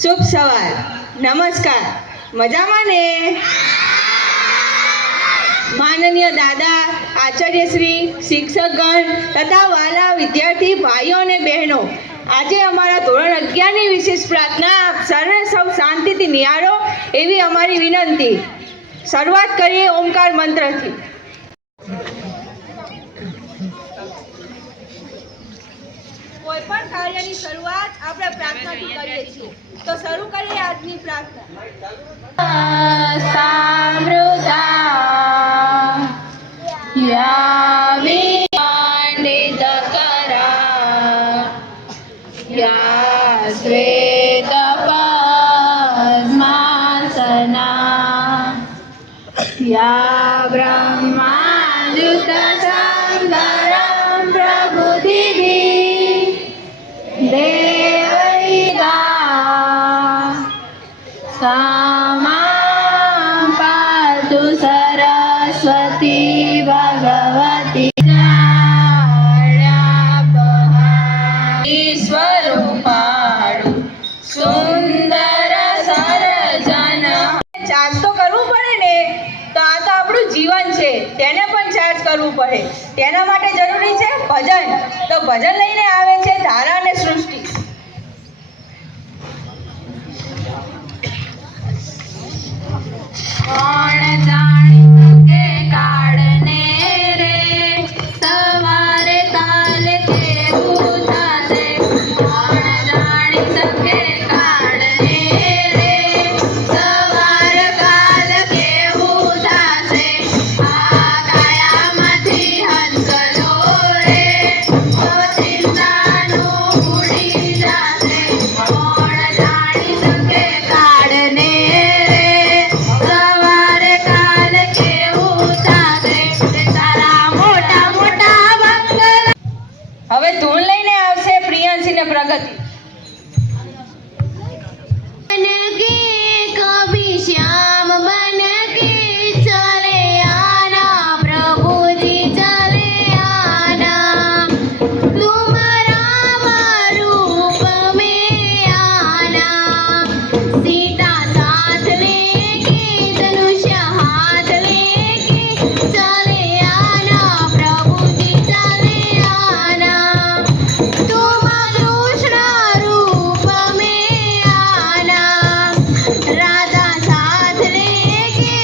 શુભ સવાર, નમસ્કાર. મજામાં ને? માનનીય દાદા, આચાર્યશ્રી, શિક્ષકગણ તથા વાલા વિદ્યાર્થી ભાઈઓ અને બહેનો, આજે અમારા ધોરણ 11ની વિશેષ પ્રાર્થના સર્વે સૌ શાંતિથી નિહાળો એવી અમારી વિનંતી. શરૂઆત કરીએ ઓમકાર મંત્રથી. કોઈ પણ કાર્યની શરૂઆત આપણે પ્રાર્થનાથી કરીએ છીએ, તો શરૂ કરીએ આજની પ્રાર્થના. સામૃતા યાવી પંડિત કરા યા શ્વેત પદ્માસના યા બ્રહ્માયુત સુંદરમ પ્રબુદ્ધિ દેવૈતા સામા પાતુ સરસ્વતી ભગવતી સ્વરૂપાળુ સુંદર સર્જન. ચાર્જ તો કરવું પડે ને, તો આ તો આપણું જીવન છે, તેને પણ ચાર્જ કરવું પડે. તેના માટે જરૂરી છે ભજન. તો ભજન લઈને આવે છે ધારા અને સૃષ્ટિ. કોણ જાણી શકે કાળને રે, સવારે કાલે કેવું થશે. કોણ જાણી શકે કાળને રે, સવારે કાલ કેવું થશે. આ કાયામાંથી હંસલો રે, તો ચિંતાનું ઉડી જશે. કોણ જાણી શકે કાળને રે, સવારે કાલ કેવું થશે. તારા મોટા મોટા બંગલા. હવે ધૂન લઈને આવશે પ્રિયાંશી ને પ્રગતિ. कभी श्याम बन के चले आना, प्रभु जी चले आना. तुम्हारा रूप में आना, सीता साथ लेके धनुष्य हाथ लेके चले आना, प्रभु जी चले आना. तुम कृष्ण रूप में आना, राधा साथ लेके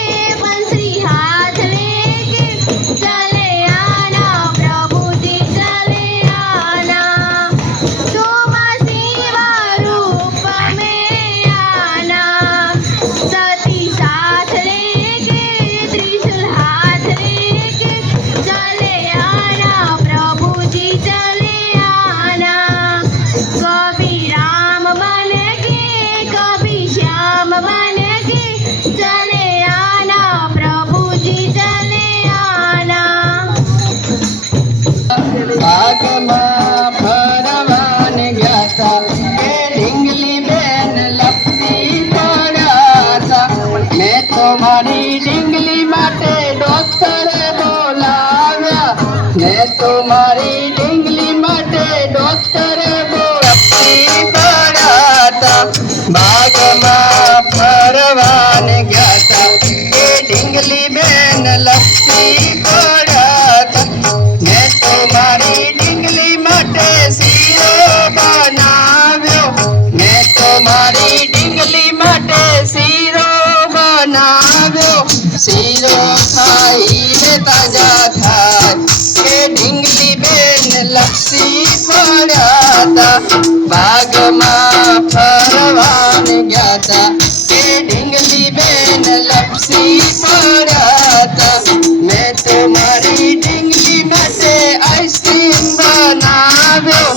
बंसी हाथ लेके चले आना, प्रभु जी चले आना. तुम शिवा रूप में आना, सती साथ लेके त्रिशूल हाथ लेके चले आना, प्रभु जी चले आना. कभी राम बन के कभी श्याम बन के चले आना, प्रभु जी चले आना. ભાગમાં ફરવાન ગયા તા, એ ઢીંગલી બેન લપસી પડ્યા તા. મેં તો મારી ઢીંગલી માટે ડોક્ટરે બોલાવ્યા, મેં તો મારી ઢીંગલી માટે ડોક્ટરે લપસી પડ્યા તા. ભાગમાં ફરવાન ગયા તા, એ ઢીંગલી બેન લપસી પડ્યા તા. મેં તો મારી ઢીંગલી માટે શીરો બનાવ્યો, મેં તો મારી ઢીંગલી માટે શીરો બનાવ્યો. શીરો ખાઈને તાજા થાય, એ ઢીંગલી બેન લપસી પડ્યા તા. બાગમાં ફરવાન ગયા તા, એ ઢીંગલી બેન લપસી પડ્યા તા. મેં તો મારી ઢીંગલી માટે આઈસ્ક્રીમ બનાવ્યો,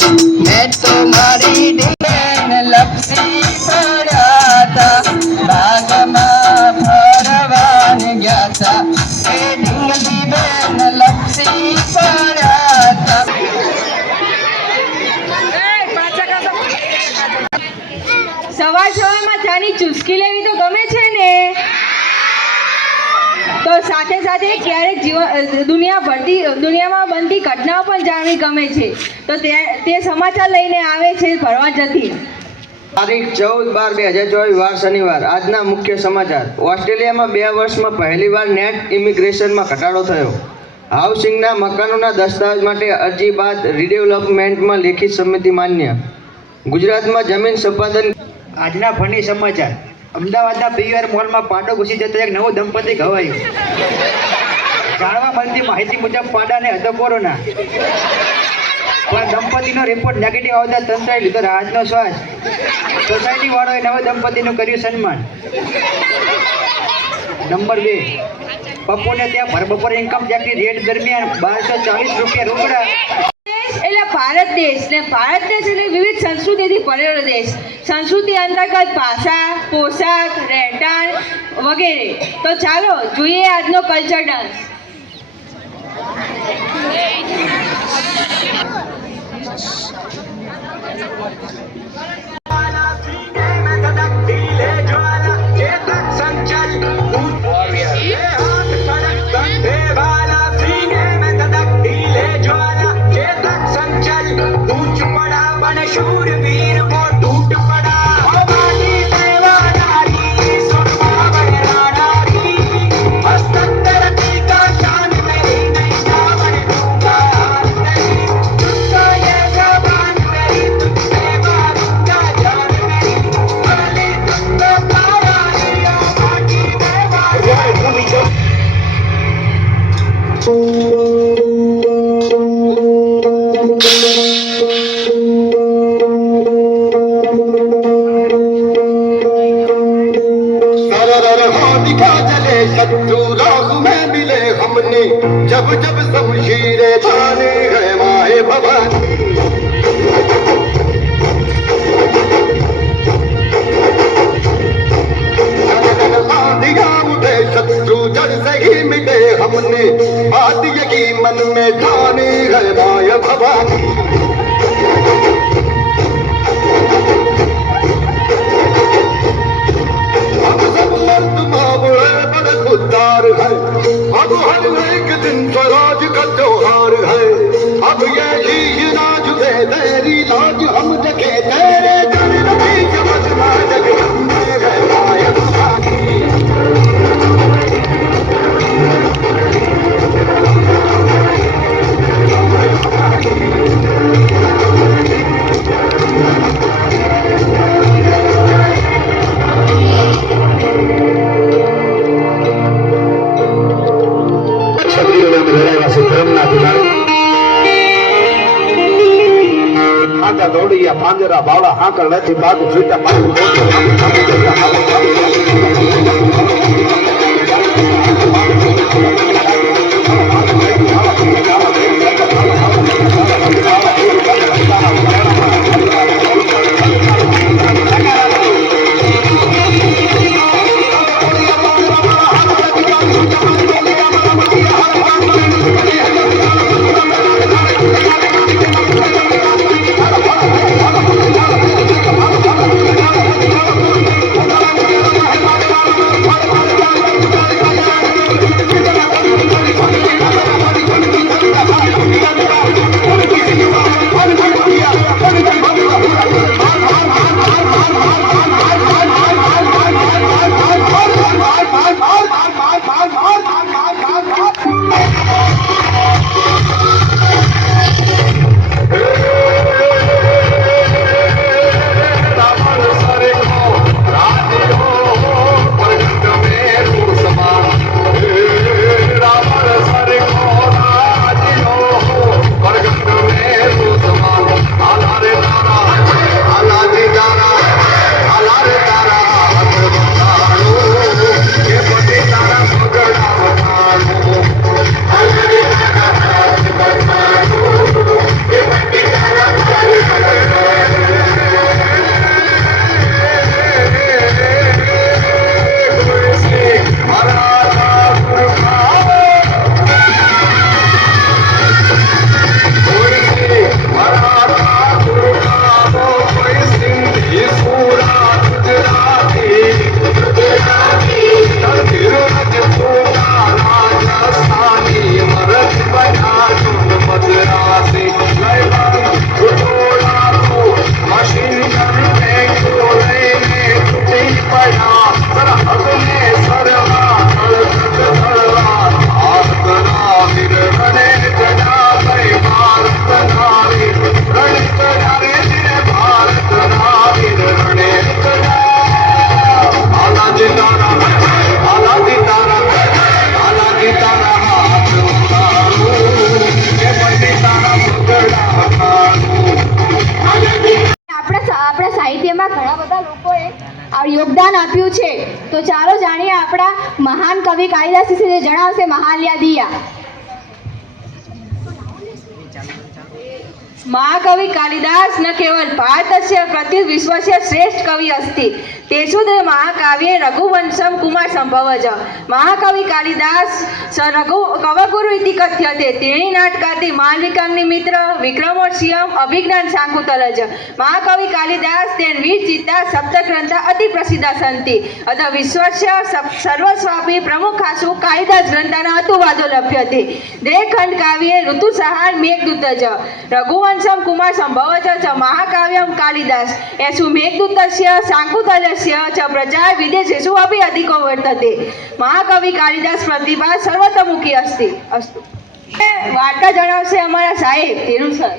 મેં તો મારી બેન લપસી પડ્યા તા. બાગમાં ફરવાન ગયા તા, એ ઢીંગલી બેન લપસી પડ્યા તા. સવાર સવારમાં ચાની ચુસ્કી લેવી તો ગમે છે ને? તો સાથે સાથે ક્યારેક દુનિયામાં બનતી ઘટનાઓ પણ જાણવી ગમે છે. તો તે સમાચાર લઈને આવે છે ભરવા જતી. તારીખ 14/12/2024 વાર શનિવાર. આજના મુખ્ય સમાચાર. ઓસ્ટ્રેલિયામાં 2 વર્ષમાં પહેલીવાર નેટ ઇમિગ્રેશનમાં ઘટાડો થયો. હાઉસિંગના મકાનોના દસ્તાવેજ માટે અરજી બાદ રીડેવલપમેન્ટમાં લેખિત સંમતિ માન્ય. ગુજરાતમાં જમીન સંપાદન. આજના ફની સમાચાર. અમદાવાદના પીવીઆર મોલમાં પાડો ઘૂસી જતો એક નવું દંપતી ઘવાયું. જાણવા મળતી માહિતી મુજબ પાડાને હતો કોરોના, પણ દંપતીનો રિપોર્ટ નેગેટિવ આવતા તંત્રએ લીધો રાહતનો શ્વાસ. સોસાયટી વાળાએ નવા દંપતીનું કર્યું સન્માન. નંબર 2, પપ્પુને ત્યાં ભરબપોર ઇન્કમ ટેક્સની રેડ દરમિયાન 1240 રૂપિયા રોકડા. દેશ એટલે ભારત દેશ ને ભારત દેશ એટલે વિવિધ સંસ્કૃતિથી ભરેલો દેશ. સંસ્કૃતિ અંતર્ગત ભાષા, પોશાક, રહેઠાણ વગેરે. તો ચાલો જોઈએ આજનો કલ્ચર ડાન્સ. शत्रु राह में मिले हमने जब जब शमशीरे थाने गए माए भवानी आंधियां उठे शत्रु जड़ से ही मिले हमने आदित्य की मन में ठाने गए माए भवानी खुददार है अब हर एक दिन स्वराज का त्योहार है अब ये शीश राज दे तेरी लाज हम जगे तेरे चरण की चमकना जगदम्बे है माया દોડિયા પાંજરા બાવળા હાંકળ નથી બાગ જોઈતા પાછું યોગદાન આપ્યું છે. તો ચાલો જાણીએ આપણા મહાન કવિ કાલિદાસ વિશે જે જણાવશે મહાલ્યા દિયા. महाकवि कालिदास न केवल भारतस्य प्रति विश्वस्य श्रेष्ठ कवि अस्ति तेषु ते महाकाव्ये रघुवंशं कुमार संभवज. महाकवि कालिदास स रघु कवगुरु इति कथ्यते. तेणी नाटकाति मालविकाग्नि मित्र विक्रमोर्वशीयम् अभिज्ञान शाकुंतलज. महाकवि कालिदास तेन विरचिता सप्तग्रन्था अति प्रसिद्धा सन्ति. अतः विश्वस्य सर्वस्वापि प्रमुखासु कालिदास ग्रन्थानां अतुवादो लभ्यते. द्वे खण्डकाव्ये ऋतुसंहार मेघदूतज रघुवंशं कुमार संभवज च महाकाव्यं कालिदास येषु मेघदूतस्य शाकुंतलस्य च प्रचार विदेशेषु अपि अधिको वर्तते. महाकवि कालिदास प्रतिभा सर्वतोमुखी अस्ति. अस्तु वार्ता जणावશે અમારા સાહેબ ધીરુ સર.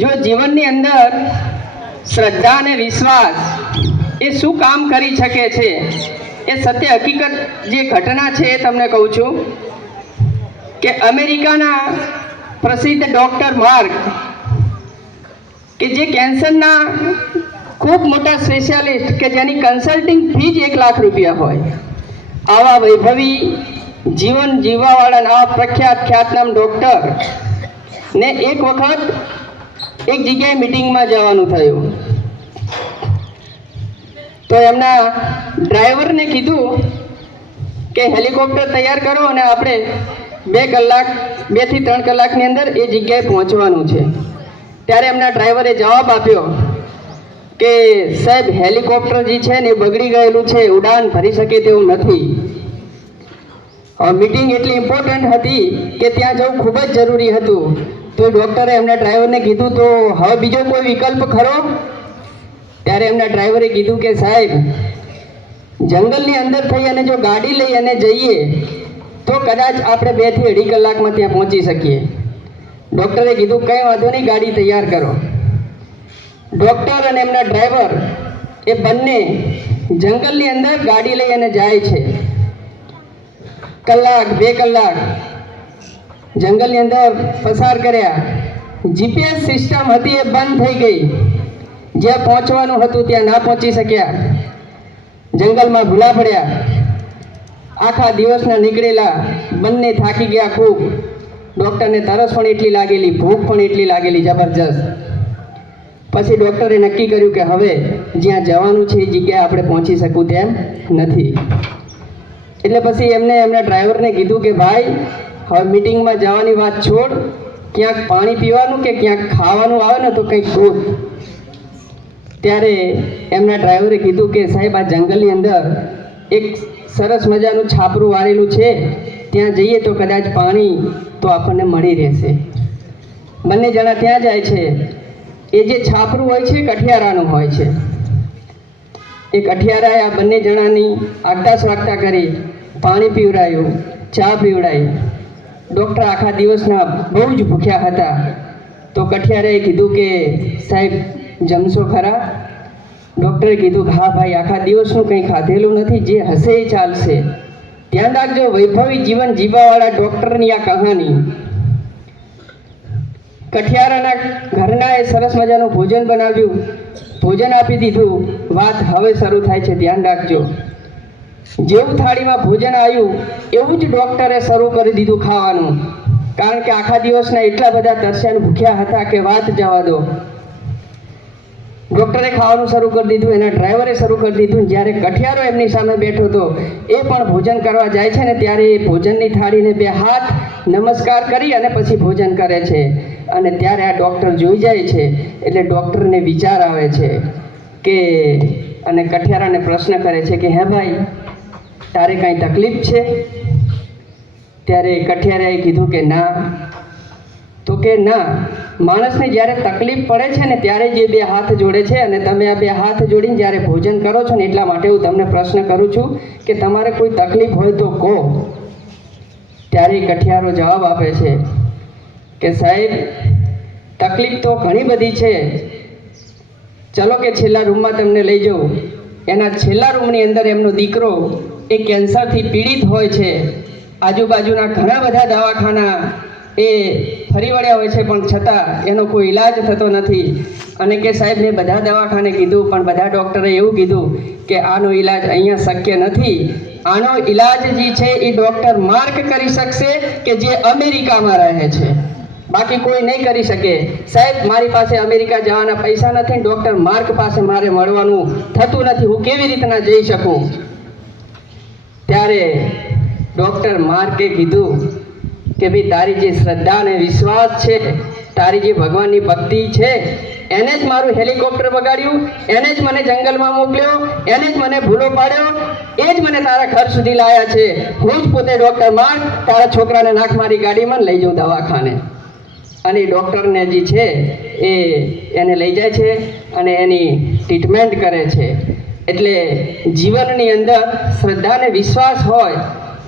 જો જીવનની અંદર શ્રદ્ધા અને વિશ્વાસ એ શું કામ કરી શકે છે એ સત્ય હકીકત જે ઘટના છે એ તમને કહું છું કે અમેરિકાના પ્રસિદ્ધ ડૉક્ટર માર્ક કે જે કેન્સરના ખૂબ મોટા સ્પેશિયાલિસ્ટ કે જેની કન્સલ્ટિંગ ફી જ 1 લાખ રૂપિયા હોય, આવા વૈભવી જીવન જીવવાવાળા આ પ્રખ્યાત ખ્યાતનામ ડૉક્ટર ને એક વખત એક જગ્યાએ મિટિંગમાં જવાનું થયું. તો એમના ડ્રાઈવરને કીધું કે હેલિકોપ્ટર તૈયાર કરો અને આપણે 2 થી 3 કલાકની અંદર એ જગ્યાએ પહોંચવાનું છે. ત્યારે એમના ડ્રાઈવરે જવાબ આપ્યો કે સાહેબ હેલિકોપ્ટર જે છે ને એ બગડી ગયેલું છે, ઉડાન ભરી શકે તેવું નથી. મીટિંગ એટલી ઇમ્પોર્ટન્ટ હતી કે ત્યાં જવું ખૂબ જ જરૂરી હતું. તો ડૉક્ટરે એમના ડ્રાઈવરને કીધું તો હવે બીજો કોઈ વિકલ્પ ખરો? ત્યારે એમના ડ્રાઈવરે કીધું કે સાહેબ જંગલની અંદર થઈ અને જો ગાડી લઈ અને જઈએ તો કદાચ આપણે 2 થી 2.5 કલાકમાં ત્યાં પહોંચી શકીએ. ડૉક્ટરે કીધું કંઈ વાંધો નહીં, ગાડી તૈયાર કરો. ડૉક્ટર અને એમના ડ્રાઈવર એ બંને જંગલની અંદર ગાડી લઈ અને જાય છે. કલાક 2 કલાક જંગલની અંદર પસાર કર્યા. જીપીએસ સિસ્ટમ હતી એ બંધ થઈ ગઈ. જ્યાં પહોંચવાનું હતું ત્યાં ના પહોંચી શક્યા. જંગલમાં ભૂલા પડ્યા. આખા દિવસના નીકળેલા, બંને થાકી ગયા ખૂબ. ડૉક્ટરને તરસ પણ એટલી લાગેલી, ભૂખ પણ એટલી લાગેલી જબરજસ્ત. પછી ડૉક્ટરે નક્કી કર્યું કે હવે જ્યાં જવાનું છે એ જગ્યાએ આપણે પહોંચી શકું તેમ નથી. એટલે પછી એમના ડ્રાઈવરને કીધું કે ભાઈ હવે મિટિંગમાં જવાની વાત છોડ, ક્યાંક પાણી પીવાનું કે ક્યાંક ખાવાનું આવે ને તો કંઈક ગોત. ત્યારે એમના ડ્રાઈવરે કીધું કે સાહેબ આ જંગલની અંદર એક સરસ મજાનું છાપરું વાળેલું છે, ત્યાં જઈએ તો કદાચ પાણી તો આપણને મળી રહેશે. બંને જણા ત્યાં જાય છે. એ જે છાપરું હોય છે કઠિયારાનું હોય છે. એ કઠિયારાએ આ બંને જણાની આગતા સ્વાગતા કરી, પાણી પીવડાયું, ચા પીવડાવી. ડૉક્ટર આખા દિવસના બહુ જ ભૂખ્યા હતા. તો કઠિયારાએ કીધું કે સાહેબ જમશો ખરા? ડૉક્ટરે કીધું કે હા ભાઈ, આખા દિવસનું કંઈ ખાધેલું નથી, જે હશે એ ચાલશે. ધ્યાન રાખજો, વૈભવી જીવન જીવવાવાળા ડૉક્ટરની આ કહાની. કઠિયારાના ઘરના એ સરસ મજાનું ભોજન બનાવ્યું, ભોજન આપી દીધું. વાત હવે શરૂ થાય છે, ધ્યાન રાખજો. જેવું થાળીમાં ભોજન આવ્યું એવું જ ડૉક્ટરે શરૂ કરી દીધું ખાવાનું. કારણ કે આખા દિવસના એટલા બધા તરસ્યા ભૂખ્યા હતા કે વાત જવા દો. ડૉક્ટરે ખાવાનું શરૂ કરી દીધું, એના ડ્રાઈવરે શરૂ કરી દીધું. જ્યારે કઠિયારો એમની સામે બેઠો હતો એ પણ ભોજન કરવા જાય છે ને ત્યારે એ ભોજનની થાળીને 2 હાથ નમસ્કાર કરી અને પછી ભોજન કરે છે. અને ત્યારે આ ડૉક્ટર જોઈ જાય છે. એટલે ડૉક્ટરને વિચાર આવે છે કે અને કઠિયારાને પ્રશ્ન કરે છે કે હે ભાઈ, તારે કાંઈ તકલીફ છે? ત્યારે કઠિયારાએ કીધું કે ના. તો કે ના, માણસને જ્યારે તકલીફ પડે છે ને ત્યારે જે 2 હાથ જોડે છે અને તમે આ 2 હાથ જોડીને જ્યારે ભોજન કરો છો ને એટલા માટે હું તમને પ્રશ્ન કરું છું કે તમારે કોઈ તકલીફ હોય તો કહો. ત્યારે કઠિયારો જવાબ આપે છે કે સાહેબ તકલીફ તો ઘણી બધી છે. ચલો કે છેલ્લા રૂમમાં તમને લઈ જાઉં. એના છેલ્લા રૂમની અંદર એમનો દીકરો એ કેન્સરથી પીડિત હોય છે. આજુબાજુના ઘણા બધા દવાખાના એ ફરી વળ્યા હોય છે, પણ છતાં એનો કોઈ ઈલાજ થતો નથી. અને કે સાહેબ મેં બધા દવાખાને કીધું, પણ બધા ડૉક્ટરે એવું કીધું કે આનો ઈલાજ અહીંયા શક્ય નથી. આનો ઈલાજ જે છે એ ડૉક્ટર માર્ક કરી શકશે કે જે અમેરિકામાં રહે છે, બાકી કોઈ નહીં કરી શકે. સાહેબ મારી પાસે અમેરિકા જવાના પૈસા નથી, ડૉક્ટર માર્ક પાસે મારે મળવાનું થતું નથી, હું કેવી રીતના જઈ શકું? ત્યારે ડૉક્ટર માર્કે કીધું કે ભાઈ તારી જે શ્રદ્ધા અને વિશ્વાસ છે, તારી જે ભગવાનની ભક્તિ છે, એને જ મારું હેલિકોપ્ટર બગાડ્યું, એને જ મને જંગલમાં મોકલ્યો, એને જ મને ભૂલો પાડ્યો, એ જ મને તારા ઘર સુધી લાયા છે. હું જ પોતે ડૉક્ટર માર્ક તારા છોકરાને નાખ મારી ગાડીમાં લઈ જાઉં દવાખાને. અને ડૉક્ટરને જે છે એને લઈ જાય છે અને એની ટ્રીટમેન્ટ કરે છે. એટલે જીવનની અંદર શ્રદ્ધા અને વિશ્વાસ હોય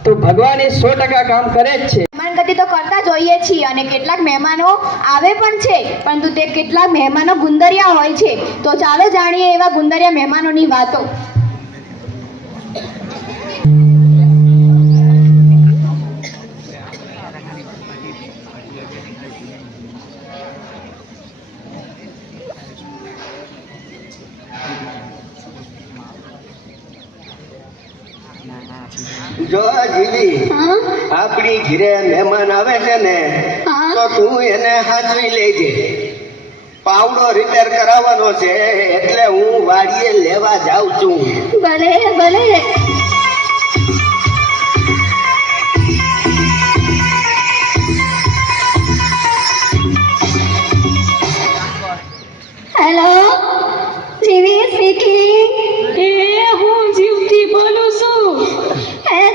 તો ભગવાન એ 100% કામ કરે જ છે. મહેમાનગતિ તો કરતા જોઈએ છીએ અને કેટલાક મહેમાનો આવે પણ છે, પરંતુ તે કેટલાક મહેમાનો ગુંદરિયા હોય છે. તો ચાલો જાણીએ એવા ગુંદરિયા મહેમાનોની વાતો. જો જીવી, હા? આપણી ઘરે મહેમાન આવે છે ને, હા? તો તું એને હાચવી લેજે. પાવડો રિપેર કરાવવાનો છે, એટલે હું વાડીએ લેવા જાઉં છું. ભલે ભલે. હેલો, જીવી સ્પીકિંગ. હું જીવતી બોલું છું.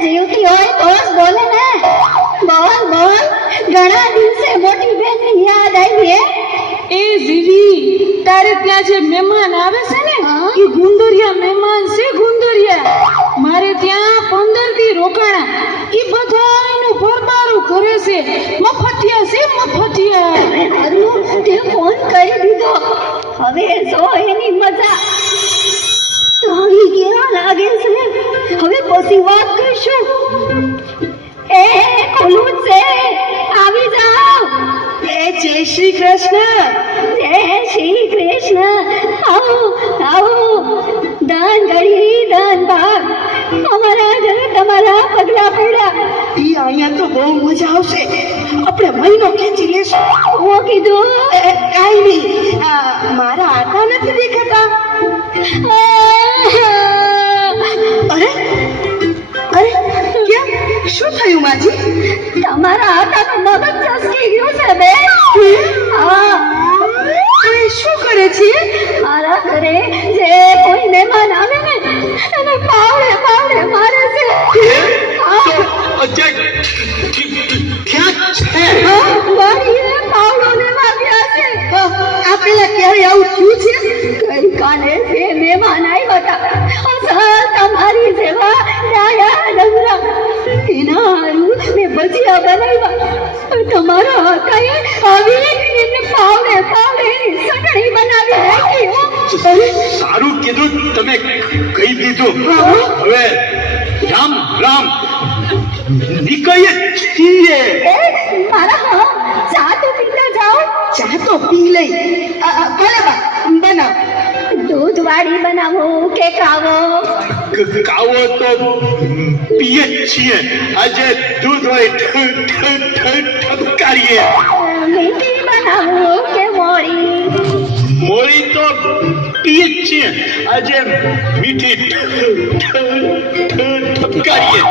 જીવતી હોય તો જ બોલે ને. બોલ બોલ. ઘણા દિવસે મોટી બેનની યાદ આવી હે? એ જીવી, તારે ત્યાં જે મહેમાન આવે છે ને, હા? એ ગુંદરિયા મહેમાન છે. ગુંદરિયા મારે ત્યાં 15 દી રોકાણા. એ બધાયનું ભરમારું કરે છે. મફતિયા છે, મફતિયા. હારું, તે ફોન કરી દીધો. હવે જો એની મજા. આવી કેવા લાગે છે? હવે પછી વાત કરશું. એ ખુલ્લું છે, આવી જાઓ. જય શ્રી કૃષ્ણ. જય શ્રી કૃષ્ણ. આવો આવો. દાન ગળી દાન ભાગ. અમારા ઘરે તમારા પગલા પડ્યા. ઈ અહીંયા તો બહુ મજા આવશે. આપણે મહિનો ખેંચી લેશું. હું કીધું કાંઈ નહીં, મારા આટા નથી દેખાતા. અરે અરે કેમ, શું થયું માજી? તમારા હાથાનું મગજ ચસકી ગયું છે બે. હા, એ શું કરે છે? મારા ઘરે જે કોઈ મહેમાન આવે ને એને પાવડે પાવડે મારે છે. વાડીએ પાવડો લેવા ગયા છે. આ પેલા ક્યારે આવું થયું છે? ગઈકાલે બે મહેમાન આવ્યા હતા. અસલ તમારી જેવા ડાયા ડગરા. એના હારું મેં ભજીયા બનાવ્યા. તમારા હાથાએ આવી એને પાવડે પાવડે એની ચટણી બનાવી નાખી હો. સારું કીધું, તમે કહી દીધું. હવે રામ રામ નીકળીએ છીએ. મારા ચા તો પીતા જાઓ. ચા તો પી લઈ. ભલે બા, બનાવ. દૂધ વાળી બનાવો કે કાવો? કાવો તો પીએ જ છીએ. આજે દૂધ હોય ઠપકારીએ. મીઠી બનાવો કે મોળી? મોળી તો પીએ જ છીએ. આજે મીઠી ઠપકારીએ.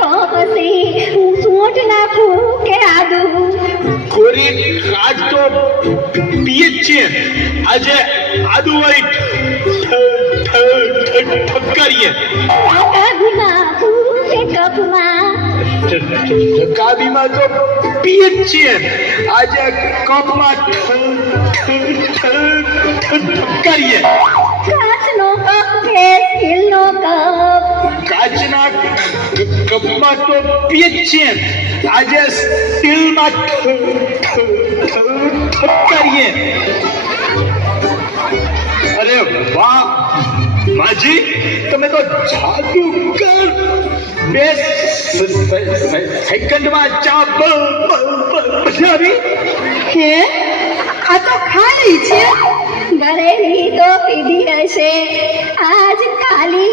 તો પછી હું સૂંઠ નાખું કે આદુ? કોરી આજ તો પીએ જ છીએ. આજે આદુ હોય ઠપકારીએ. કાઢી નાખું કે કપમાં? કાબીમાં તો પીએ જ છીએ. આજે કપમાં ઠપકારીએ. કાચનો કપ કે સ્ટીલનો કપ? કાચના કપમાં તો પીએ જ છીએ. આજે સ્ટીલમાં ઠપકારીએ. અરે વાહ માજી, તમે તો જાદુગર. 2 સેકન્ડમાં ચા બનાવી ભાભી હે આ તો ખાલી છે ભરેલી તો પીધી હશે આજ ખાલી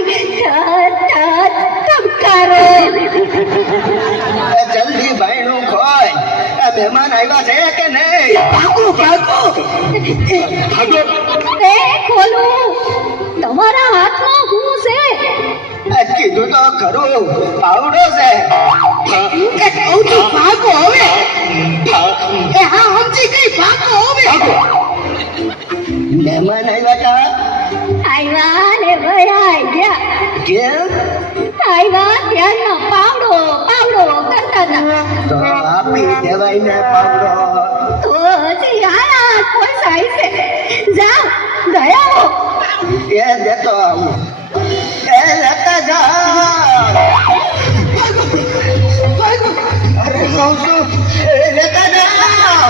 ધબકારો જલ્દી ભાઈનું ખોય આ મહેમાન આવ્યા છે કે નહીં? ભાગો એ ખોલું તમારા હાથમાં શું છે કીધું તો ખરું પાવડો છે. એ કહું તો ભાગો હવે એ હા સમજી ગઈ ભાગો હવે મહેમાન આવ્યા આવ્યા ને વયા ગયા કેમ? આવ્યા ત્યારનો પાવડો કરતા હતા તો આપી દેવાય ને પાવડો. તો હજી આયા કોઈ સાઈ છે જા ગયા હો એ દેતો આવું એ લેતા જા. અરે કહું છું એ લેતા જા.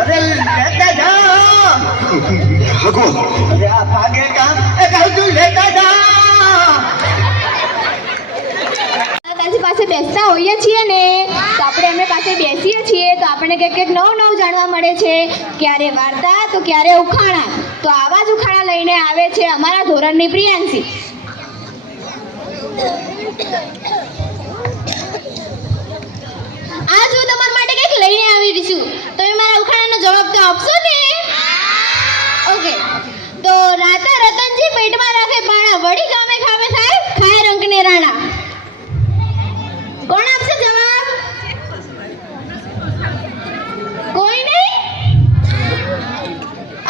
અરે લેતા જા. ભાગો અરે આ ભાગે કામ એ કહું છું લેતા જા. દાદાજી પાસે બેસતા હોઈએ છીએ ને તો આપણે એમની પાસે બેસીએ છીએ તો આપણને કંઈક નવું જાણવા મળે છે. ક્યારે વાર્તા તો ક્યારે ઉખાણા. તો આવા જ ઉખાણા લઈને આવે છે અમારા ધોરણની પ્રિયાંશી. આજ હું તમારા માટે કંઈક લઈને આવી છું. તમે મારા ઉખાણાનો જવાબ તો આપશો ને? ઓકે. તો રાતા રતનજી પેટમાં રાખે પાણા વળી ગામે ખાવે થાય ખાય રંગને રાણા. કોણ આપશે જવાબ? કોઈ નહીં?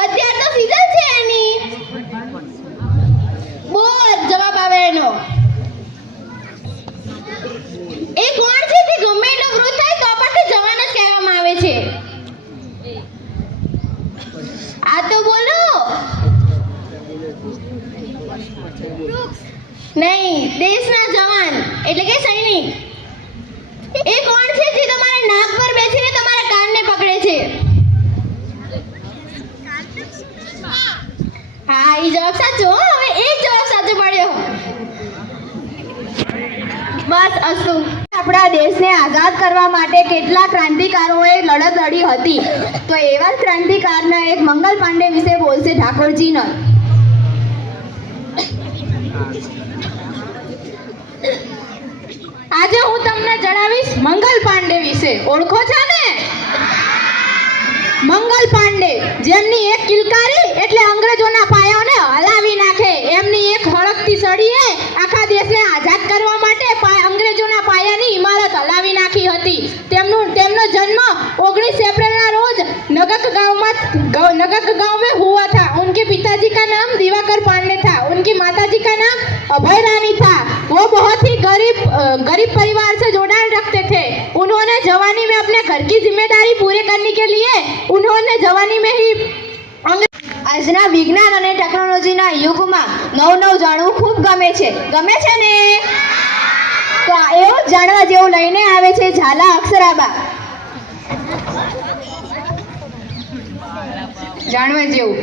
અત્યાર તો સીઝન છે એની. બોલ જવાબ આવે એનો. એ કોણ છે જે ગમે એટલો વૃદ્ધ થાય તો પણ તે જવાન જ કહેવામાં આવે છે? આ તો બોલો. નહીં, દેશના જવાન એટલે કે સૈનિક. એ કોણ છે જે તમારા નાક પર બેસીને તમારા કાનને પકડે છે? હા, એ જવાબ સાચો. હવે એક જવાબ સાચો પડ્યો. બસ અસ્તુ. આપણા દેશને આઝાદ કરવા માટે કેટલા ક્રાંતિકારોએ લડત લડી હતી. તો એવા જ ક્રાંતિકારના એક મંગલ પાંડે વિશે બોલશે ઠાકોરજીનો. આજે હું તમને જણાવીશ મંગલ પાંડે વિશે. ઓળખો છો ને? મંગલ પાંડે જેમની એક કિલકારી એટલે અંગ્રેજોના પાયાને હલાવી નાખે. એમની એક હળકતી સળીએ આખા દેશને આઝાદ કરવા માટે અંગ્રેજોના પાયાની ઇમારત હલાવી નાખી હતી. તેમનો જન્મ 19 એપ્રિલના रोज नगक गांव में हुआ था. उनके पिताजी का नाम दिवाकर पांडे था. उनकी माताजी का नाम अभय रानी था. वो बहुत ही गरीब परिवार से जोड़ान रखते थे. उन्होंने जवानी में अपने घर की जिम्मेदारी पूरी करने के लिए उन्होंने जवानी में ही આજના વિજ્ઞાન અને ટેકનોલોજીના યુગમાં નવું જાણવું ખૂબ ગમે છે. ગમે છે ને? તો એવું જાણવા જેવું લઈને આવે છે ઝાલા અક્ષરાબા. જાણવા જેવું.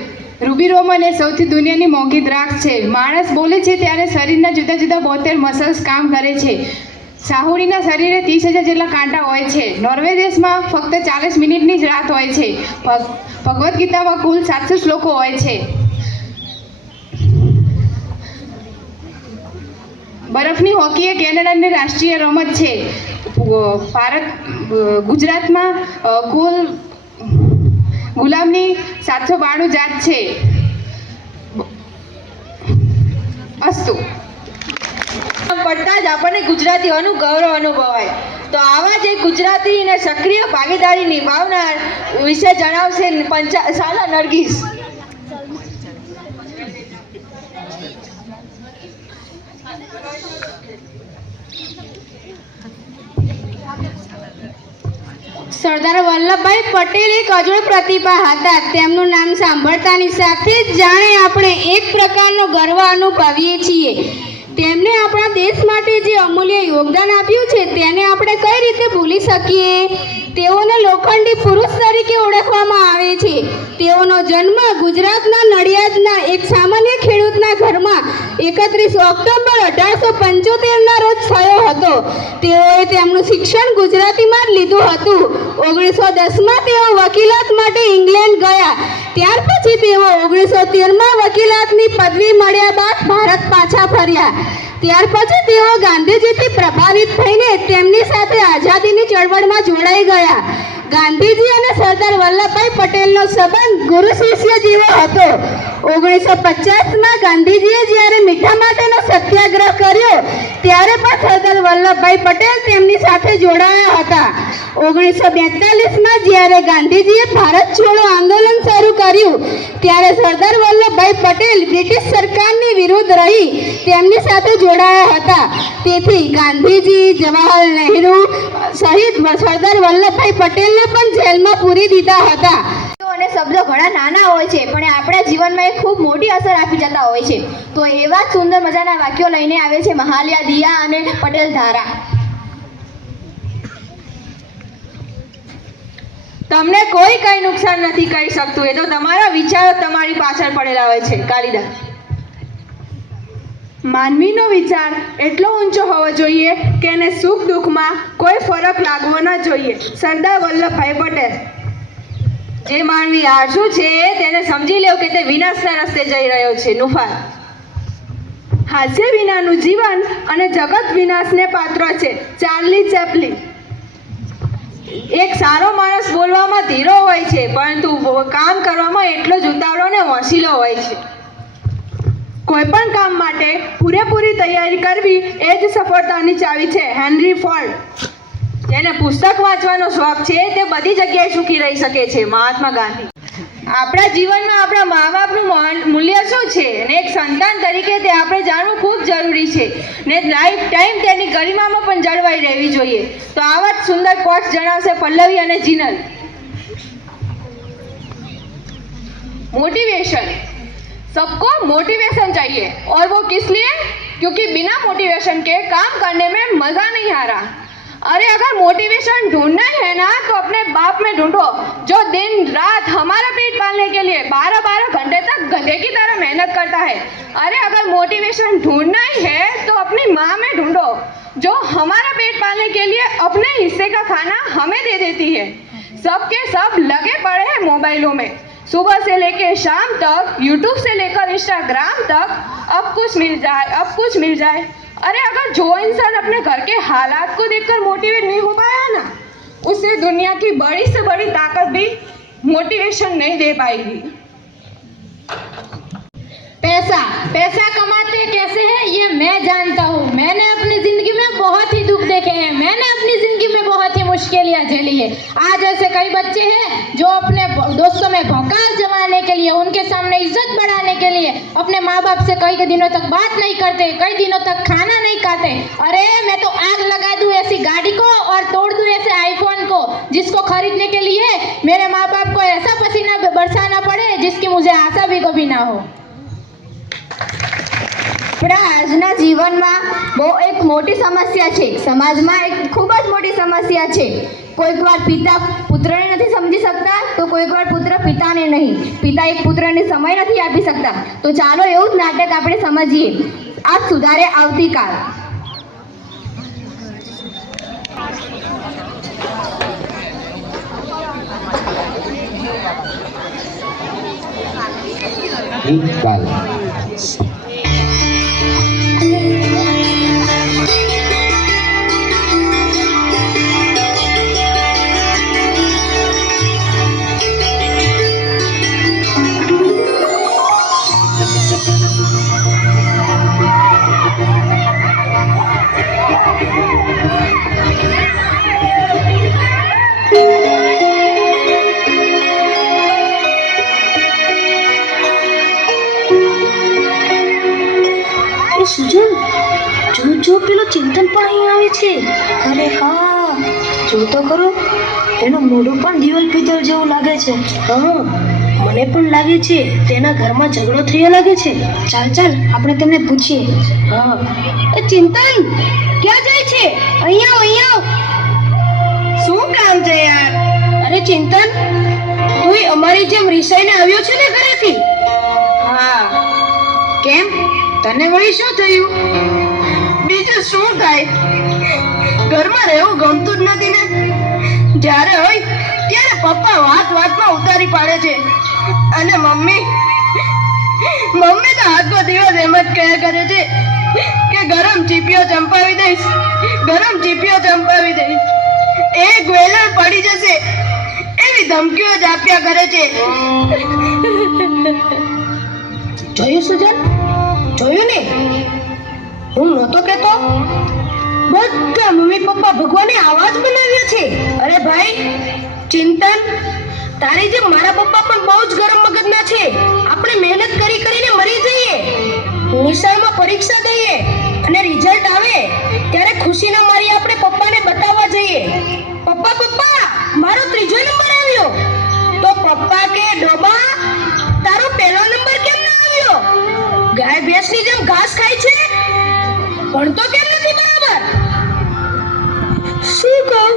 રૂબી રોમન એ સૌથી દુનિયાની મોંઘી દ્રાક્ષ છે. માણસ બોલે છે ત્યારે શરીરના જુદા જુદા 72 મસલ્સ કામ કરે છે. સાહુડીના શરીરે 30,000 જેટલા કાંટા હોય છે. નોર્વે દેશમાં ફક્ત 40 મિનિટની જ રાત હોય છે. ભગવદ્ ગીતામાં કુલ 700 શ્લોકો હોય છે. બરફની હોકી એ કેનેડાની રાષ્ટ્રીય રમત છે. ગુજરાતમાં કુલ ગુલામની 792 જાત છે. અસ્તુ. પડતા જ આપણને ગુજરાતીઓનું ગૌરવ અનુભવાય. તો આવા જ એક ગુજરાતી અને સક્રિય ભાગીદારી નિભાવનાર વિશે જણાવશે સાલા નરગીસ. સરદાર વલ્લભભાઈ પટેલ એક અજોડ પ્રતિભા હતા. તેમનું નામ સાંભળતાની સાથે જ જાણે આપણે એક પ્રકારનો ગર્વ અનુભવીએ છીએ. તેમણે આપણા દેશ માટે જે અમૂલ્ય યોગદાન આપ્યું છે તેને આપણે કઈ રીતે ભૂલી શકીએ? તેઓને લોખંડી પુરુષ તરીકે ઓળખવામાં આવે છે. તેઓનો જન્મ ગુજરાતના નડિયાદના એક સામાન્ય ખેડૂતના ઘરમાં 31 ઓક્ટોબર 1875ના રોજ થયો હતો. તેઓએ તેમનું શિક્ષણ ગુજરાતીમાં જ લીધું હતું. 1910માં તેઓ વકીલાત માટે ઇંગ્લેન્ડ ગયા. ત્યાર પછી તેઓ 1913માં વકીલાતની પદવી મળ્યા બાદ ભારત પાછા ફર્યા. ત્યાર પછી તેઓ ગાંધીજીથી પ્રભાવિત થઈને તેમની સાથે આઝાદીની ચળવળમાં જોડાઈ ગયા. ગાંધીજી અને સરદાર વલ્લભભાઈ પટેલનો સંબંધ ગુરુ શિષ્ય જેવો હતો. 1950માં ગાંધીજીએ જ્યારે મીઠા માટેનો સત્યાગ્રહ કર્યો ત્યારે પણ સરદાર વલ્લભભાઈ પટેલ તેમની સાથે જોડાયા હતા. 1942માં જ્યારે ગાંધીજીએ ભારત છોડો આંદોલન શરૂ કર્યું ત્યારે સરદાર વલ્લભભાઈ પટેલ બ્રિટિશ સરકારની વિરુદ્ધ રહી તેમની સાથે જોડાયા હતા. તેથી ગાંધીજી, જવાહરલાલ નહેરુ સહિત સરદાર વલ્લભભાઈ પટેલને પણ જેલમાં પૂરી દીધા હતા. અને શબ્દો ઘણા નાના હોય છે પણ એ આપણા જીવનમાં એક ખૂબ મોટી અસર આપી જતા હોય છે. તો એવા જ સુંદર મજાના વાક્યો લઈને આવે છે મહાલિયા દિયા અને પટેલ ધારા. તમને કોઈ કઈ નુકસાન નથી કરી શકતું, એ તો તમારા વિચારો તમારી પાછળ પડેલા હોય છે. કાલિદાસ. માનવીનો વિચાર એટલો ઊંચો હોવો જોઈએ કે એને સુખ દુઃખમાં કોઈ ફરક લાગવો ન જોઈએ. સરદાર વલ્લભભાઈ પટેલ. જે માનવી આળસુ છે તેને સમજી લેવું કે તે વિનાશના રસ્તે જઈ રહ્યો છે. નુફાર. હાસ્ય વિનાનું જીવન અને જગત વિનાશને પાત્ર છે. Charlie Chaplin. એક સારો માણસ બોલવામાં ધીરો હોય છે પરંતુ કામ કરવામાં એટલો જ ઉતાવળો ને હોંશિલો હોય છે. કોઈ પણ કામ માટે પૂરેપૂરી તૈયારી કરવી એ જ સફળતાની ચાવી છે. Henry Ford. જેને પુસ્તક વાંચવાનો શોખ છે તે બધી જગ્યાએ સુખી રહી શકે છે. મહાત્મા ગાંધી. આપણા જીવનમાં આપણા મા બાપનું મૂલ્ય શું છે અને એક સંતાન તરીકે તે આપણે જાણવું ખૂબ જરૂરી છે ને લાઈફ ટાઈમ તેની ગરિમામાં પણ જળવાઈ રહેવી જોઈએ. તો આવા જ સુંદર કોટ્સ જણાવશે પલ્લવી અને જીનલ. मोटिवेशन. सबको मोटिवेशन चाहिए और वो किस लिए? क्योंकि बिना मोटिवेशन के काम करने में मजा नहीं आ रहा. अरे अगर मोटिवेशन ढूंढना ही है ना तो अपने बाप में ढूंढो जो दिन रात हमारा पेट पालने के लिए 12-12 घंटे तक गधे की तरह मेहनत करता है. अरे अगर मोटिवेशन ढूंढना ही है तो अपनी माँ में ढूंढो जो हमारा पेट पालने के लिए अपने हिस्से का खाना हमें दे देती है. सब के सब लगे पड़े हैं मोबाइलों में. सुबह से लेकर शाम तक यूट्यूब से लेकर इंस्टाग्राम तक अब कुछ मिल जाए. अरे अगर जो इंसान अपने घर के हालात को देखकर मोटिवेट नहीं हो पाया ना उसे दुनिया की बड़ी से बड़ी ताकत भी मोटिवेशन नहीं दे पाएगी. पैसा कमाते कैसे हैं ये मैं जानता हूँ. मैंने अपनी जिंदगी में बहुत ही दुख देखे हैं. मैंने अपनी जिंदगी में बहुत ही मुश्किलें झेली है. आज ऐसे कई बच्चे हैं जो अपने दोस्तों में भौकाल जमाने के लिए, उनके सामने इज्जत बढ़ाने के लिए अपने माँ बाप से कई दिनों तक बात नहीं करते, कई दिनों तक खाना नहीं खाते. अरे मैं तो आग लगा दूं ऐसी गाड़ी को और तोड़ दूं ऐसे आईफोन को जिसको खरीदने के लिए मेरे माँ बाप को ऐसा पसीना बरसाना पड़े जिसकी मुझे आशा भी कभी ना हो. આપણા આજના જીવનમાં બહુ એક મોટી સમસ્યા છે. સમાજમાં એક ખૂબ જ મોટી સમસ્યા છે. કોઈક વાર પિતા પુત્રને નથી સમજી શકતા તો કોઈક વાર પુત્ર પિતાને નહીં. પિતા એક પુત્રને સમય નથી આપી શકતા. તો ચાલો એવું જ નાટક આપણે સમજીએ. આ સુધારે આવતીકાલ. સુજન, જો પેલો ચિંતન પણ અહીં આવે છે. અરે હા, જો તો કરો. એનું મોઢું પણ દિવાલ પિત્તળ જેવું લાગે છે. હા, મને પણ લાગે છે તેના ઘરમાં ઝઘડો થયો લાગે છે. ચાલ આપણે તેમને પૂછીએ. હા, એ ચિંતન ક્યાં જાય છે? અહીંયા શું કામ છે યાર? અરે ચિંતન, તું અમારી જેમ રિસાઈને આવ્યો છે ને ઘરેથી? હા. કેમ? તને વળી શું થયું? બીજું શું થાય? ઘરમાં રહેવું ગમતું જ નથી ને. જ્યારે હોય ત્યારે પપ્પા વાતમાં ઉતારી પાડે છે અને મમ્મી તો આખો દિવસ એમ જ કહ્યા કરે છે કે ગરમ ચીપીઓ ચંપાવી દઈશ. એક વેલણ પડી જશે એવી ધમકીઓ જ આપ્યા કરે છે. જોયું સુજન? જોયું ને? હું નહોતો કહેતો? બધા મમ્મી પપ્પા ભગવાને આવા જ બનાવ્યા છે. અરે ભાઈ ચિંતન, તારી જેમ મારા પપ્પા પણ બહુ જ ગરમ મગજના છે. આપણે મહેનત કરીને મરી જઈએ, નિશાળમાં પરીક્ષા દઈએ અને રિઝલ્ટ આવે ત્યારે ખુશીના મારી આપણે પપ્પાને બતાવવા જઈએ, પપ્પા મારો ત્રીજો નંબર આવ્યો. તો પપ્પા કે ડોબા તારો પહેલો નંબર કેમ ના આવ્યો? ગાય ભેંસની જેમ ઘાસ ખાય છે, ભણતો કેમ નથી બરાબર? શું કહું?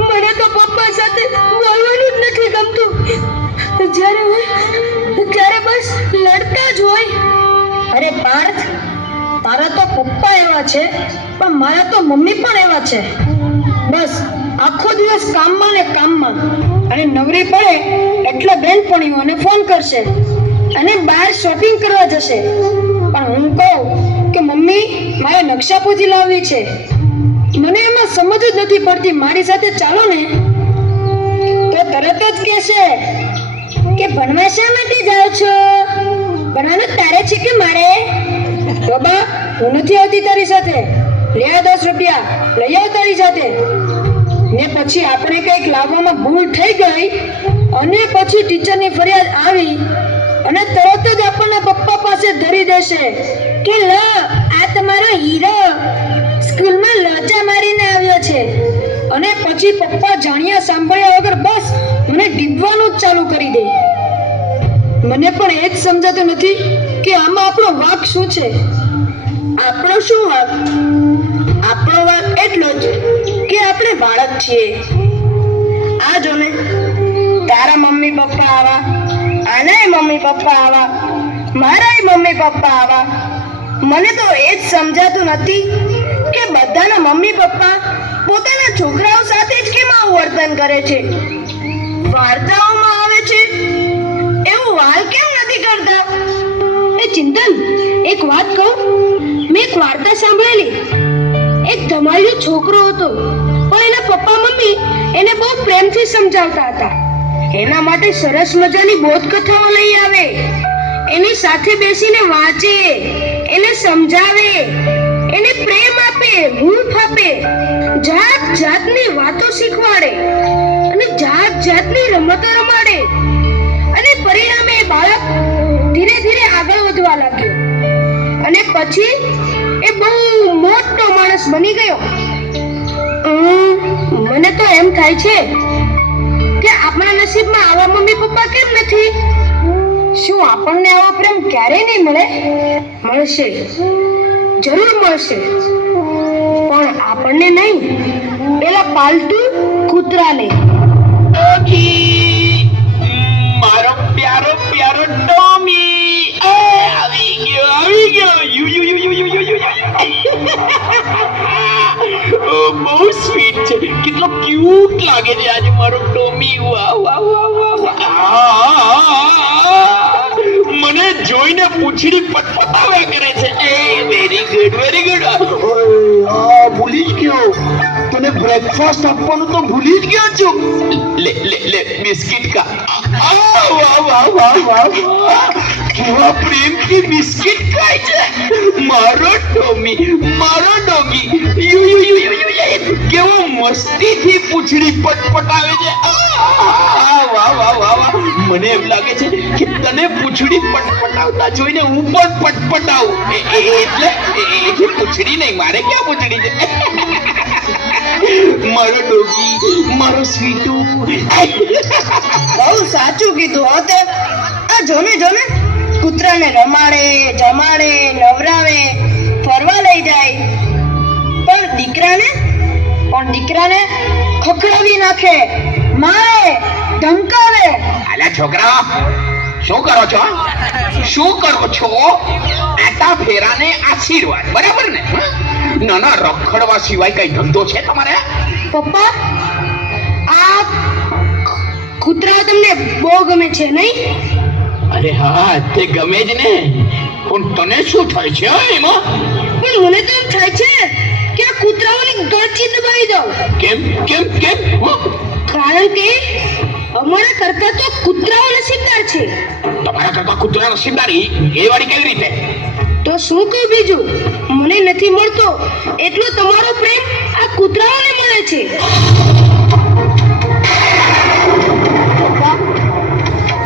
મને તો પપ્પા સાથે બોલવાનું જ નથી ગમતું. જ્યારે બસ લડતા જ હોય. અરે પાર્થ, તારા તો પપ્પા એવા છે પણ મારા તો મમ્મી પણ એવા છે. બસ આખો દિવસ કામમાં ને કામમાં, અને નવરી પડે એટલે બેનપણીઓને ફોન કરશે અને બહાર શોપિંગ કરવા જશે. પણ હું કહું કે મમ્મી મારે નકશાપોથી લાવવી છે, મને એમાં સમજ જ નથી પડતી, મારી સાથે ચાલો ને. તો તરત જ કહેશે કે ભણવા શા માટે જાઓ છો? ભણવાનું તારે છે કે મારે? બાબા હું નથી આવતી તારી સાથે, લે 10 રૂપિયા લઈ આવ તારી સાથે. ને પછી આપણે કંઈક લાવવામાં ભૂલ થઈ ગઈ અને પછી ટીચરની ફરિયાદ આવી અને તરત જ આપણને પપ્પા પાસે ધરી દેશે કે લ આ તમારો હીરો સ્કૂલમાં લોચા મારીને આવ્યો છે. અને પછી પપ્પા જાણ્યા સાંભળ્યા વગર બસ મને ડીબવાનું જ ચાલુ કરી દે. મને પણ એ જ સમજાતું નથી કે આમાં આપણો વાંક શું છે. આપણો શું વાંક? આપણો વાંક એટલો જ કે આપણે બાળક છીએ. આ જો ને, તારા મમ્મી પપ્પા આવા, આનાય મમ્મી પપ્પા આવા, મારાય મમ્મી પપ્પા આવા. મને તો એ જ સમજાતું નથી કે બધાના મમ્મી પપ્પા પોતાના છોકરાઓ સાથે જ કેમ આવું વર્તન કરે છે. વાર્તાઓમાં આવે છે એવું વાલ કેમ નથી કરતા? એ ચિંતન, એક વાત કહું, મેં એક વાર્તા સાંભળેલી. એક ધમાલિયો છોકરો હતો પણ એના પપ્પા મમ્મી એને બહુ પ્રેમથી સમજાવતા હતા. એના માટે સરસ મજાની બોધકથાઓ લઈ આવે, એની સાથે બેસીને વાંચે, એને સમજાવે, એને પ્રેમ આપે, હૂંફ આપે, જાત જાતની વાતો શીખવાડે અને જાત જાતની રમતો રમાડે. અને પરિણામે એ બાળક ધીરે ધીરે આગળ વધવા લાગ્યો અને પછી એ બહુ મોટો માણસ બની ગયો. મને તો એમ થાય છે કે આપણા નસીબમાં આવા મમ્મી પપ્પા કેમ નથી? શું આપણને આવો પ્રેમ ક્યારેય નહીં મળે? મળશે, જરૂર મળશે, પણ આપણને નહીં, પેલા પાલતુ કૂતરાને. મારો પ્યારો ટોમી આવી ગયો. બહુ સ્વીટ છે, કેટલો ક્યુટ લાગે છે આજે મારો ટોમી. વાહ વાહ વાહ વાહ વાહ. મને જોઈને પૂંછડી પટપટાવ્યા કરે છે. Very good. ભૂલી જ ગયો, તને બ્રેકફાસ્ટ આપવાનું તો ભૂલી જ ગયો છું. ले बिस्किट का वाह केवा प्रेम की बिस्किट खाय છે મારો ટોમી, મારો ડોગી. કેવો મસ્તીથી પૂંછડી પટપટાવે છે. વાહ. મને એમ લાગે છે કે તને પૂંછડી પટપટાવતા જોઈને હું પણ પટપટાવું. એટલે પૂંછડી નહીં, મારે ક્યાં પૂંછડી છે? મારો ડોગી, મારો સ્વીટુ. બહુ સાચું કીધું હો તે. આ જોને કૂતરાને રમાડે, જમાડે, નવરાવે, ફરવા લઈ જાય, પણ દીકરાને ખખડાવી નાખે, મારે, ધમકાવે. અલા છોકરા, શું કરો છો? આટા ફેરાને આશીર્વાદ, બરાબર ને? ના ના, રખડવા સિવાય કઈ ધંધો છે તમારે? પપ્પા આ કૂતરાઓ તમને બહુ ગમે છે નહીં? અરે હા, તે ગમે જ ને, પણ તને શું થાય છે એમાં? પણ મને તો એમ થાય છે કે આ કૂતરાઓની ગળથી દબાવી દઉં. કેમ કેમ કેમ? કારણ કે અમારા કરતા તો કૂતરાઓ નસીબદાર છે. તમારા કરતા કૂતરા નસીબદારી એ વાળી કેવી રીતે? તો શું કહું બીજું? મને નથી મળતો એટલો તમારો પ્રેમ આ કૂતરાઓને મળે છે.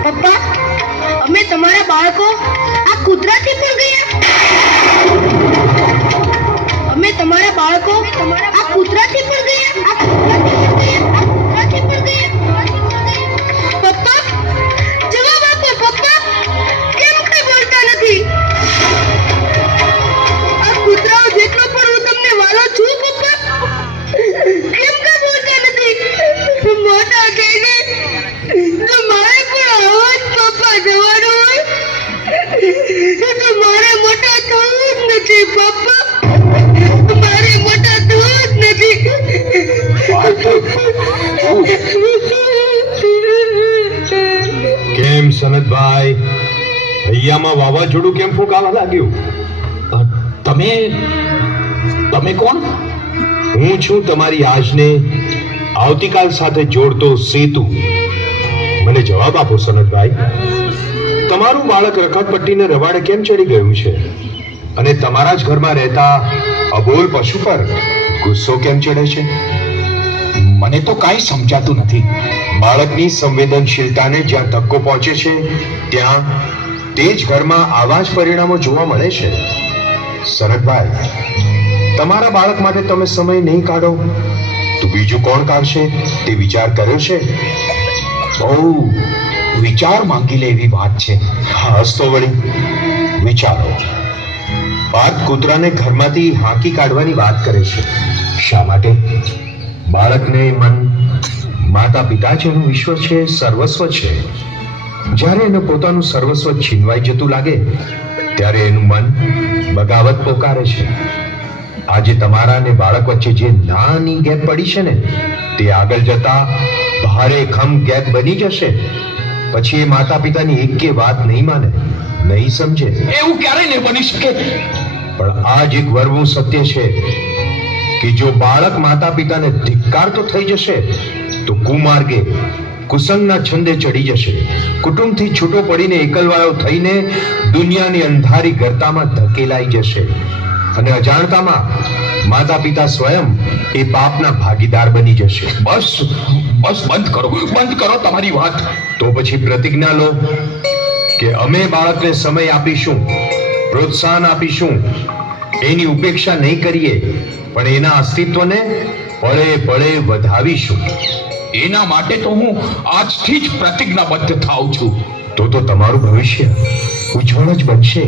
પપ્પા, અમે તમારા બાળકો આ કૂતરાથી પણ ગયા. અમે તમારા બાળકો આ કૂતરાથી પણ ગયા. આ કૂતરાથી પણ ગયા. પપ્પા, જવાબ આપો પપ્પા, કેમ કઈ બોલતા નથી? આ કૂતરાઓ જેટલો પણ હું તમને વાલો છું પપ્પા, કેમ કઈ બોલતા નથી? મોટા કહીને તો મારે પણ આવો જ પપ્પા જવાનું હોય, તો મારે મોટા થવું જ નથી પપ્પા, મારે મોટા થવું જ નથી. કેમ સનતભાઈ, હૈયામાં વાવાઝોડું કેમ ફૂંકાવા લાગ્યું? તમે કોણ? હું છું તમારી આજને આવતીકાલ સાથે જોડતો સેતુ. મને જવાબ આપો સનતભાઈ, તમારું બાળક રખતપટ્ટીને રવાડે કેમ ચડી ગયું છે? અને તમારા જ ઘરમાં રહેતા અબોલ પશુ પર ગુસ્સો કેમ ચડે છે? મને તો કાંઈ સમજાતું નથી. બાળકની સંવેદનશીલતાને જ્યાં ધક્કો પહોંચે છે ત્યાં તે જ ઘરમાં આવા જ પરિણામો જોવા મળે છે. શરદભાઈ, તમારા બાળક માટે તમે સમય નહીં કાઢો તો બીજું કોણ કાઢશે તે વિચાર કર્યો છે? બહુ વિચાર માંગી લે એવી વાત છે. હા તો વળી વિચારો. વાત કૂતરાને ઘરમાંથી હાંકી કાઢવાની વાત કરે છે. શા માટે? બાળકને મન માતા પિતા જ એનું વિશ્વ છે, સર્વસ્વ છે. જ્યારે એને પોતાનું સર્વસ્વ છીનવાઈ જતું લાગે ત્યારે એનું મન બગાવત પોકારે છે. આજે તમારા અને બાળક વચ્ચે જે નાની ગેપ પડી છે ને, તે આગળ જતા ભારે ખમ ગેપ બની જશે. પછી એ માતા પિતાની એકે વાત નહીં માને, નહીં સમજે. એવું ક્યારે નહીં બની શકે? પણ આ જ એક વરવું સત્ય છે કે જો બાળક માતા પિતાને ધિક્કારતો થઈ જશે તો કુમાર્ગે કુસંગના છંદે ચડી જશે. કુટુંબથી છૂટો પડીને એકલવાયો થઈને દુનિયાની અંધારી ગર્તામાં ધકેલાઈ જશે. અને અજાણતામાં માતા પિતા સ્વયં એ પાપના ભાગીદાર બની જશે. બસ બસ, બંધ કરો તમારી વાત. તો પછી પ્રતિજ્ઞા લો કે અમે બાળકને સમય આપીશું, પ્રોત્સાહન આપીશું, એની ઉપેક્ષા નહીં કરીએ, પણ એના અસ્તિત્વને પળે પળે વધાવીશું. એના માટે તો હું આજથી જ પ્રતિજ્ઞાબદ્ધ થાઉં છું. તો તમારું ભવિષ્ય ઉજ્જવળ જ બનશે.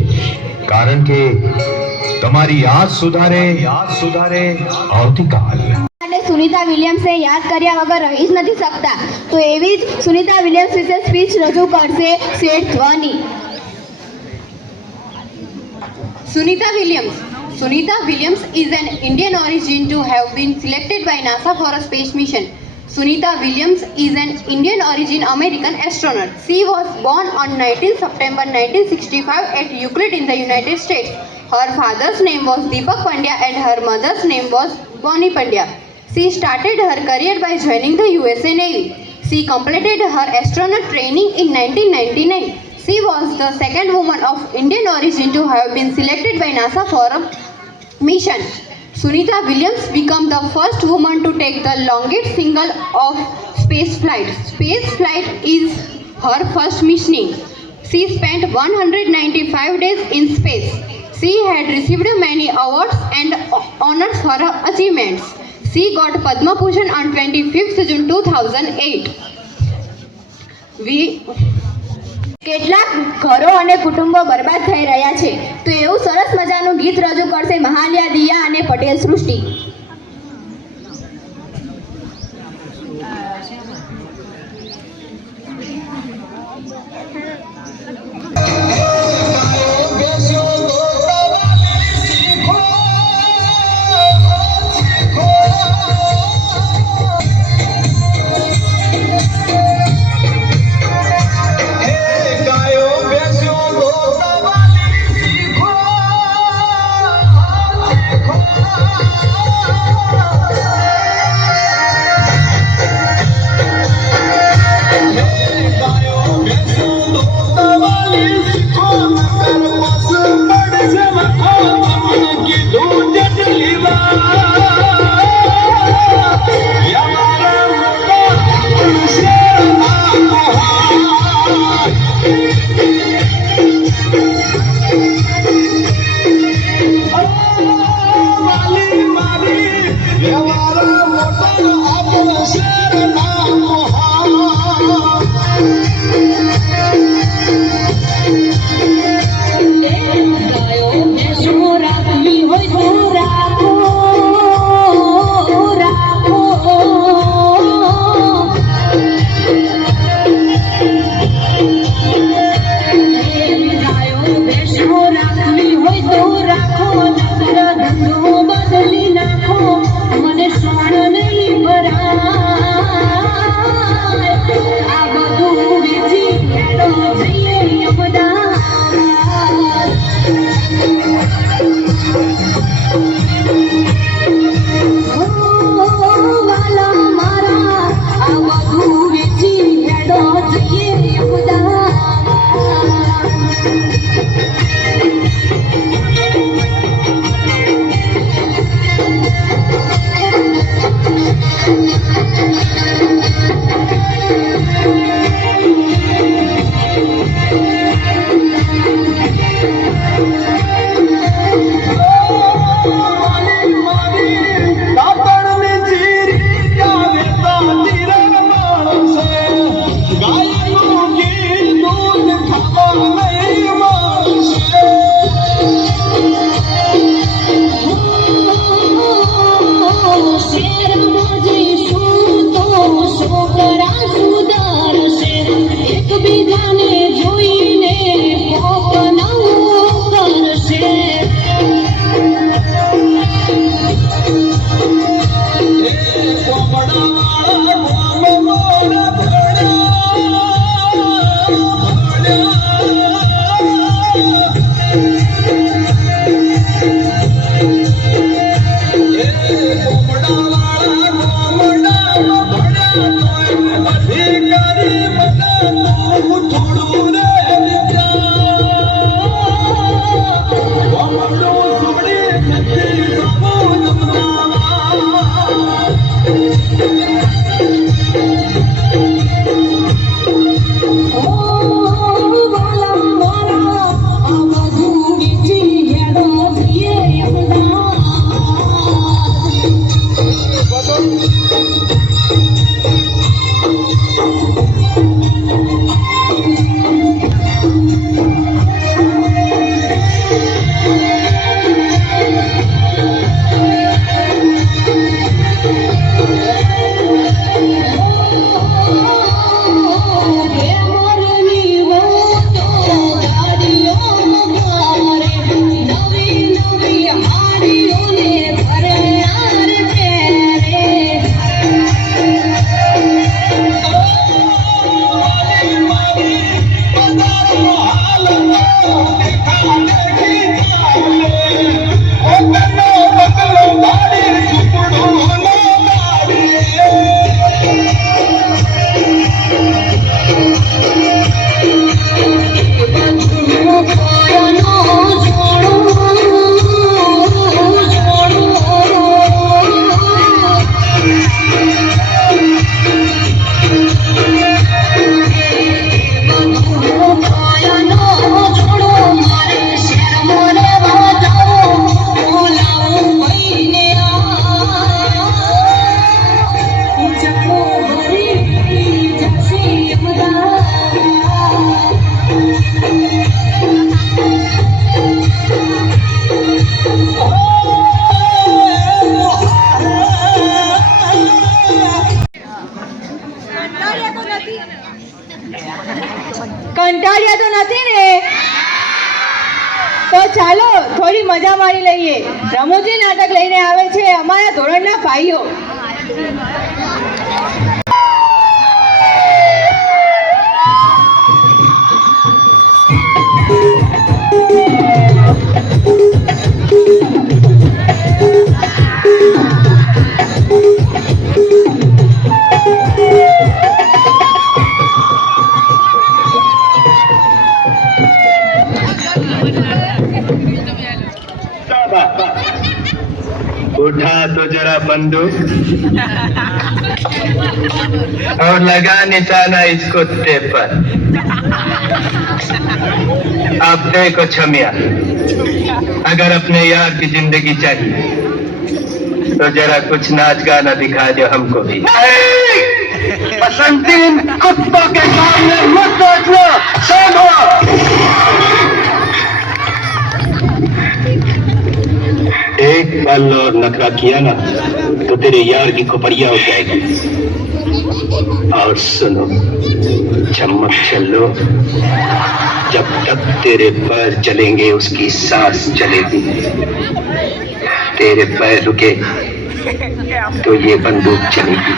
કારણ કે તમારી યાદ સુધારે આવતીકાલ. અને સુનિતા વિલિયમ્સને યાદ કર્યા વગર રહી જ નથી શકતા. તો એવી જ સુનિતા વિલિયમ્સ વિશે સ્પીચ રજૂ કરશે શેઠ ધ્વનિ. Sunita Williams is an Indian origin to have been selected by NASA for a space mission. Sunita Williams is an Indian origin American astronaut. She was born on 19 September 1965 at Euclid in the United States. Her father's name was Deepak Pandya and her mother's name was Bonnie Pandya. She started her career by joining the USA Navy. She completed her astronaut training in 1999. She was the second woman of Indian origin to have been selected by NASA for a mission. Sunita Williams became the first woman to take the longest single of space flight. Space flight is her first missioning. She spent 195 days in space. She had received many awards and honors for her achievements. She got Padma Bhushan on 25th June 2008. કેટલાક ઘરો અને કુટુંબો બરબાદ થઈ રહ્યા છે, તો એવું સરસ મજાનું ગીત રજૂ કરશે મહાલિયા દિયા અને પટેલ સૃષ્ટિ. કંટાળ્યા તો નથી ને? તો ચાલો થોડી મજા મારી લઈએ. રમૂજી નાટક લઈને આવે છે અમારા ધોરણના ભાઈઓ. उठा तो जरा बंदूक और लगा निशाना इस कुत्ते पर. अब देखो छमिया, अगर अपने यार की जिंदगी चाहिए तो जरा कुछ नाच गाना दिखा दो हमको भी। बसंती इन कुत्तों के सामने मत नाचना, शांत हो। एक पल और नखरा किया ना तो तेरे यार की खोपड़िया हो जाएगी। और सुनो, चम्मक चलो, जब तक तेरे पैर चलेंगे उसकी सांस चलेगी। तेरे पैर रुके तो ये बंदूक चलेगी।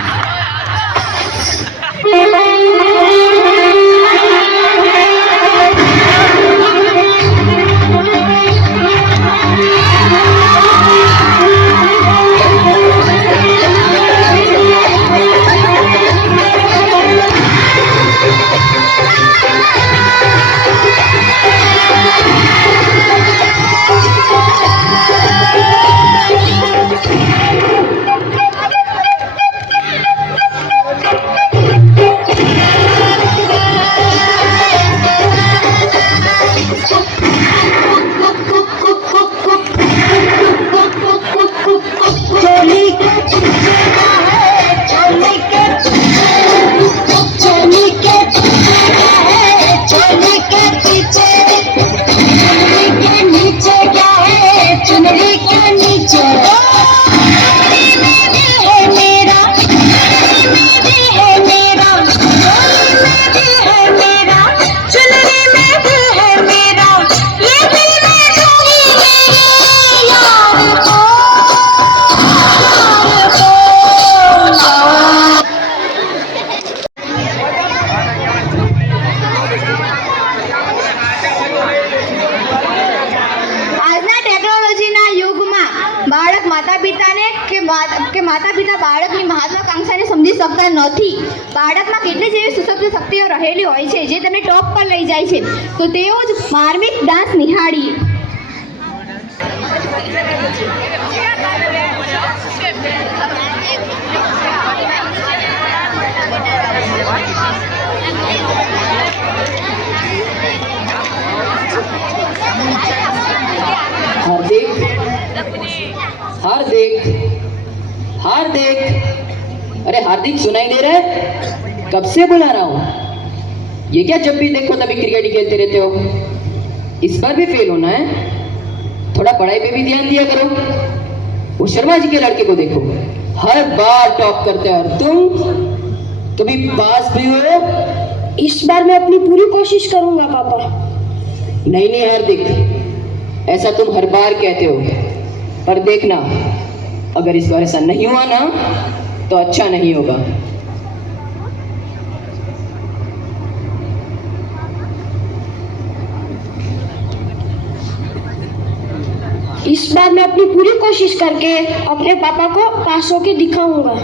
માતા પિતા બાળકની મહત્વાકાંક્ષાને સમજી શકતા નથી. બાળકમાં કેટલી જેવી સુસપ્ત શક્તિઓ રહેલી હોય છે જે તેને ટોપ પર લઈ જાય છે. તો તેઓ જ માર્મિક ડાન્સ નિહાળીએ. हार्दिक, हार्दिक, अरे हार्दिक सुनाई दे रहा है? कब से बुला रहा हूँ. ये क्या जब भी देखो तभी क्रिकेट ही खेलते रहते हो. इस बार भी फेल होना है. थोड़ा पढ़ाई पे भी ध्यान दिया करो. वो शर्मा जी के लड़के को देखो, हर बार टॉप करते हैं और तुम कभी पास भी हो. इस बार मैं अपनी पूरी कोशिश करूंगा पापा. नहीं नहीं हार्दिक, ऐसा तुम हर बार कहते हो, पर देखना अगर इस बार ऐसा नहीं हुआ ना तो अच्छा नहीं होगा. इस बार मैं अपनी पूरी कोशिश करके अपने पापा को पास होके दिखाऊंगा.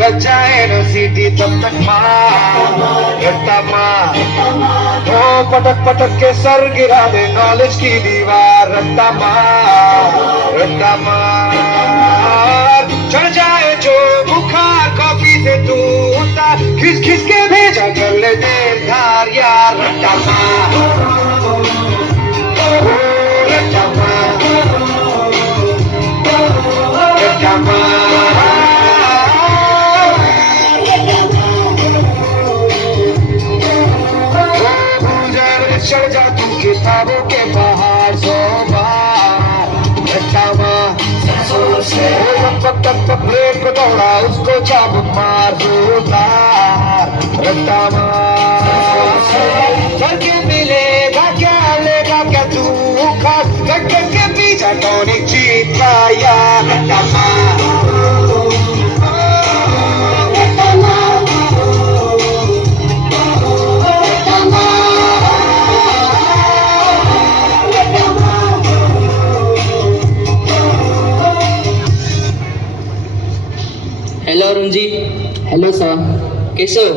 बच जाए न सीटी तब तक मार हो पटक पटक के सर गिरा दे नॉलेज की दीवार. रट्टा मार चढ़ जाए जो बुखार कॉफी से तू उतार. खिस खिस के भेजा कर ले देर धार यार. रट्टा मार रट्टा मार रट्टा मार. चढ़ जा तू किताबों के बाहर 100 बार. रट्टा मार तब तक ब्रेक को दौड़ा उसको चाबुक मार जोरदार. रट्टा मार करके मिलेगा क्या लेगा क्या तू खास कट के पीछा टॉनिक जीत का यार. रट्टा मार hello Arun ji. Hello sir, कैसे हो?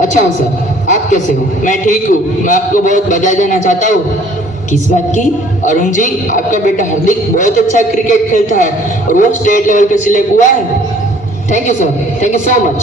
अच्छा हूँ सर, आप कैसे हो? मैं ठीक हूँ। मैं आपको बहुत बधाई देना चाहता हूँ। किस बात की? अरुण जी, आपका बेटा हार्दिक बहुत अच्छा क्रिकेट खेलता है और वो स्टेट लेवल पे सिलेक्ट हुआ है। Thank you sir, thank you so much.